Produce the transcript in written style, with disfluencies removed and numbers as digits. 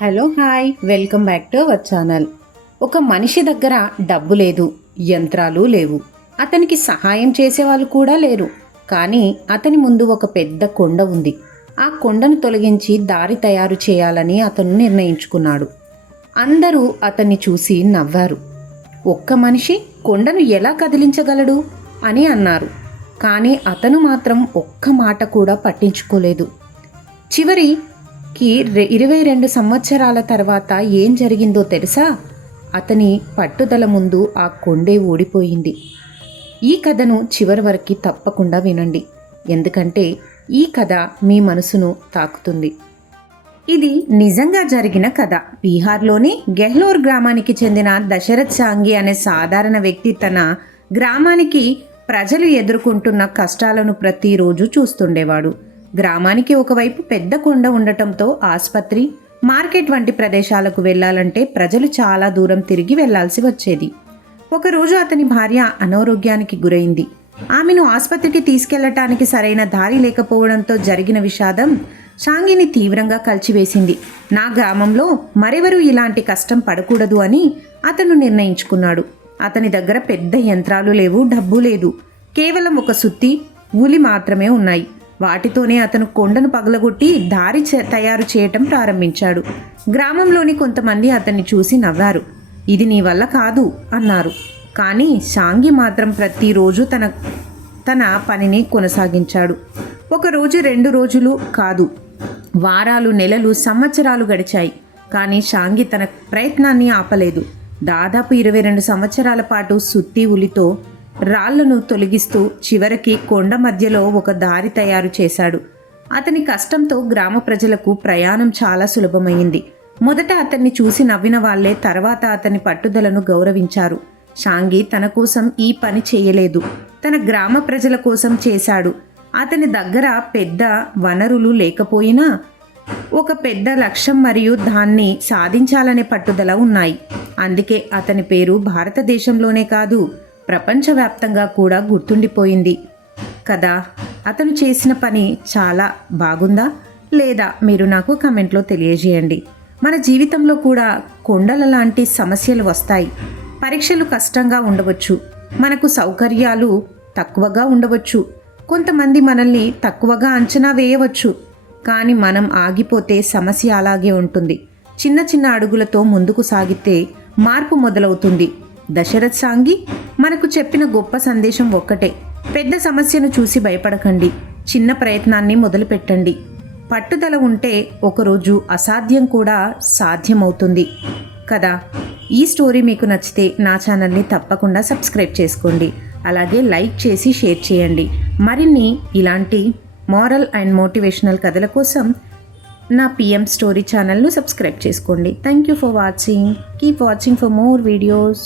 Hello hi welcome back to our channel. ఒక మనిషి దగ్గర డబ్బు లేదు, యంత్రాలు లేవు, అతనికి సహాయం చేసేవాళ్ళు కూడా లేరు. కానీ అతని ముందు ఒక పెద్ద కొండ ఉంది. ఆ కొండను తొలగించి దారి తయారు చేయాలని అతను నిర్ణయించుకున్నాడు. అందరూ అతన్ని చూసి నవ్వారు. ఒక్క మనిషి కొండను ఎలా కదిలించగలడు అని అన్నారు. కానీ అతను మాత్రం ఒక్క మాట కూడా పట్టించుకోలేదు. చివరికి 22 సంవత్సరాల తర్వాత ఏం జరిగిందో తెలుసా? అతని పట్టుదల ముందు ఆ కొండే ఓడిపోయింది. ఈ కథను చివరి వరకు తప్పకుండా వినండి, ఎందుకంటే ఈ కథ మీ మనసును తాకుతుంది. ఇది నిజంగా జరిగిన కథ. బీహార్లోని గెహ్లోర్ గ్రామానికి చెందిన దశరథ్ సాంఘి అనే సాధారణ వ్యక్తి తన గ్రామానికి ప్రజలు ఎదుర్కొంటున్న కష్టాలను ప్రతిరోజు చూస్తుండేవాడు. గ్రామానికి ఒకవైపు పెద్ద కొండ ఉండటంతో ఆసుపత్రి, మార్కెట్ వంటి ప్రదేశాలకు వెళ్లాలంటే ప్రజలు చాలా దూరం తిరిగి వెళ్లాల్సి వచ్చేది. ఒకరోజు అతని భార్య అనారోగ్యానికి గురైంది. ఆమెను ఆసుపత్రికి తీసుకెళ్లటానికి సరైన దారి లేకపోవడంతో జరిగిన విషాదం సాంఘిని తీవ్రంగా కలిచివేసింది. నా గ్రామంలో మరెవరూ ఇలాంటి కష్టం పడకూడదు అని అతను నిర్ణయించుకున్నాడు. అతని దగ్గర పెద్ద యంత్రాలు లేవు, డబ్బు లేదు. కేవలం ఒక సుత్తి, ఉలి మాత్రమే ఉన్నాయి. వాటితోనే అతను కొండను పగలగొట్టి దారి తయారు చేయటం ప్రారంభించాడు. గ్రామంలోని కొంతమంది అతన్ని చూసి నవ్వారు. ఇది నీ వల్ల కాదు అన్నారు. కానీ సాంఘి మాత్రం ప్రతిరోజు తన పనిని కొనసాగించాడు. ఒకరోజు, 2 రోజులు కాదు, వారాలు, నెలలు, సంవత్సరాలు గడిచాయి. కానీ సాంఘి తన ప్రయత్నాన్ని ఆపలేదు. దాదాపు 22 సంవత్సరాల పాటు సుత్తి, ఉలితో రాళ్లను తొలగిస్తూ చివరికి కొండ మధ్యలో ఒక దారి తయారు చేశాడు. అతని కష్టంతో గ్రామ ప్రజలకు ప్రయాణం చాలా సులభమైంది. మొదట అతన్ని చూసి నవ్విన వాళ్లే తర్వాత అతని పట్టుదలను గౌరవించారు. సాంఘి తన కోసం ఈ పని చేయలేదు, తన గ్రామ ప్రజల కోసం చేశాడు. అతని దగ్గర పెద్ద వనరులు లేకపోయినా ఒక పెద్ద లక్ష్యం మరియు దాన్ని సాధించాలనే పట్టుదల ఉన్నాయి. అందుకే అతని పేరు భారతదేశంలోనే కాదు, ప్రపంచవ్యాప్తంగా కూడా గుర్తుండిపోయింది కదా. అతను చేసిన పని చాలా బాగుందా లేదా మీరు నాకు కమెంట్లో తెలియజేయండి. మన జీవితంలో కూడా కొండల లాంటి సమస్యలు వస్తాయి. పరీక్షలు కష్టంగా ఉండవచ్చు, మనకు సౌకర్యాలు తక్కువగా ఉండవచ్చు, కొంతమంది మనల్ని తక్కువగా అంచనా వేయవచ్చు. కానీ మనం ఆగిపోతే సమస్య అలాగే ఉంటుంది. చిన్న చిన్న అడుగులతో ముందుకు సాగితే మార్పు మొదలవుతుంది. దశరథ్ సాంఘి మనకు చెప్పిన గొప్ప సందేశం ఒక్కటే: పెద్ద సమస్యను చూసి భయపడకండి, చిన్న ప్రయత్నాన్ని మొదలుపెట్టండి. పట్టుదల ఉంటే ఒకరోజు అసాధ్యం కూడా సాధ్యమవుతుంది కదా. ఈ స్టోరీ మీకు నచ్చితే నా ఛానల్ని తప్పకుండా సబ్స్క్రైబ్ చేసుకోండి. అలాగే లైక్ చేసి షేర్ చేయండి. మరిన్ని ఇలాంటి మోరల్ అండ్ మోటివేషనల్ కథల కోసం నా PM స్టోరీ ఛానల్ను సబ్స్క్రైబ్ చేసుకోండి. Thank you for watching. Keep watching for more videos.